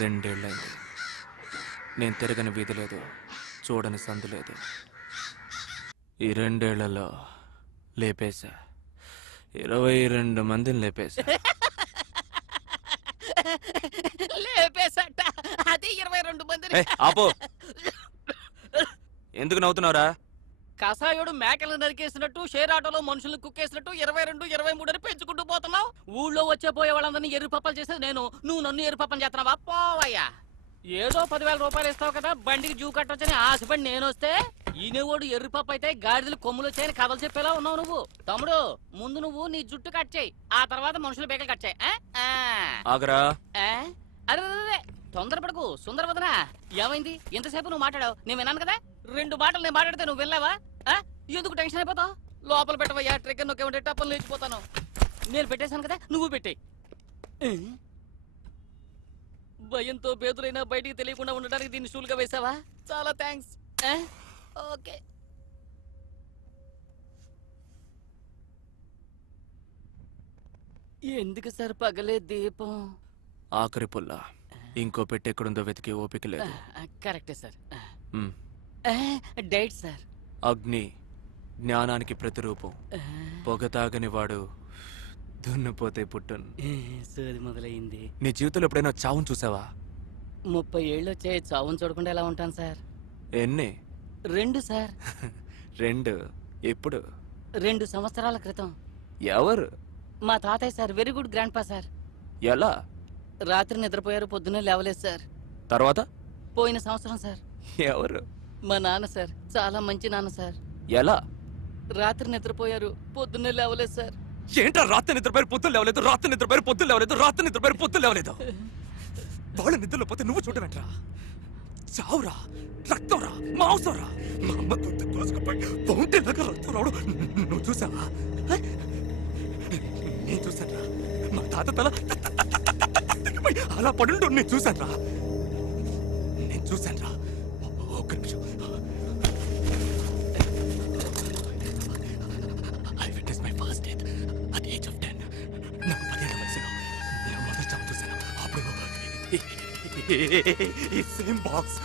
2 ఏళ్ళైంది. నేను తిరగని వీధి లేదు, చూడని సందు లేదు. ఈ 2 ఏళ్లలో లేపేశా, 22 మందిని లేపేశా. లేపేసట అది 22 మందిని. ఆపో, ఎందుకు నవ్వుతున్నావురా? కసాయుడు మేకలు నరికేసినట్టు, షేర్ ఆటోలో మనుషులను కుక్కేసినట్టు 22, 23 అని పెంచుకుంటూ పోతున్నావు. ఊళ్ళో వచ్చే పోయే వాళ్ళందరినీ ఎరుపప్పలు చేసేది నేను, నువ్వు నన్ను ఎరుపప్పని చేస్తున్నావా? పోవయ్యా. ఏదో 10,000 రూపాయలు ఇస్తావు కదా, బండికి జూ కట్టొచ్చని ఆశపడి నేను వస్తే ఈయనవాడు ఎర్రిపప్పు అయితే గాడిదలు కొమ్ములు వచ్చాయని కథలు చెప్పేలా ఉన్నావు నువ్వు. తమ్ముడు, ముందు నువ్వు నీ జుట్టు కట్ చేయి, ఆ తర్వాత మనుషుల బేకలు కట్ చేయి. ఆగరా. అరే తొందరపడకు సుందరవదనా. ఏమైంది? ఎంతసేపు నువ్వు మాట్లాడావు? నేను విన్నాను కదా. 2 మాటలు నేను మాట్లాడితే నువ్వు వినలేవా? ఎందుకు టెన్షన్ అయిపోతావు? లోపల పెట్టవయ్యా, ట్రిగ్గర్ నొక్కేమంటే టప్పని లేచిపోతాను. నేను పెట్టేశాను కదా, నువ్వు పెట్టేయి. భయంతో బేదులైనా బయటికి తెలియకుండా ఉండడానికి దీన్ని షూలుగా వేసావా? చాలా థ్యాంక్స్. ఓకే. ఎందుకు సార్ పగలే దీపం? ఆఖరి పుల్ల, ఇంకో పెట్టెక్కడుందో వెతికి ఓపిక లేదు. కరెక్టే సార్. Diet sir. అగ్ని జ్ఞానానికి ప్రతిరూపం. పొగ తాగని వాడు దున్నుపోతే పుట్టును. సోది మొదలైంది. నీ జీవితంలో ఎప్పుడైనా చావును చూసావా? 30 ఏళ్ళు వచ్చే చావును చూడకుండా ఎలా ఉంటాను సార్? ఎన్ని? 2 సార్. 2? ఎప్పుడు? 2 సంవత్సరాల క్రితం. ఎవరు? మా తాతయ్య సార్. వెరీ గుడ్ గ్రాండ్ పా సార్. ఎలా? రాత్రి నిద్రపోయారు, పొద్దున్నే లేవలేదు సార్. తర్వాత? పోయిన సంవత్సరం సార్. ఎవరు? మా నాన్న సార్. చాలా మంచి నాన్న సార్. ఎలా? రాత్రి నిద్రపోయారు, పొద్దున్నే లేవలేదు సార్. ఏంటా రాత్రి నిద్రపోయారు పొద్దులు లేవలేదు, రాత్రి నిద్రపోయారు పొద్దులు లేవలేదు, రాత్రి నిద్రపోయారు పొద్దులు లేవలేదు? వాళ్ళ నిద్రలో పోతే నువ్వు చూడవేంట్రా? చావురా, రక్తంరా, మాంసంరా. మా అమ్మ గుర్తు కోసుకుపోయి బౌంటీ దగ్గర రక్తం రావడం నువ్వు చూసావా? నేను చూసానురా. మా తాత తల అలా పడుంటూ నేను చూసానురా. నేను చూసానురా. ఒక్క నిమిషం. I witnessed my first death at the age of 10. నాకు 10 ఏళ్ల వయసులో నేను మొదటి చావు చూశాను. అప్పుడు ఈ సేమ్ బాక్స్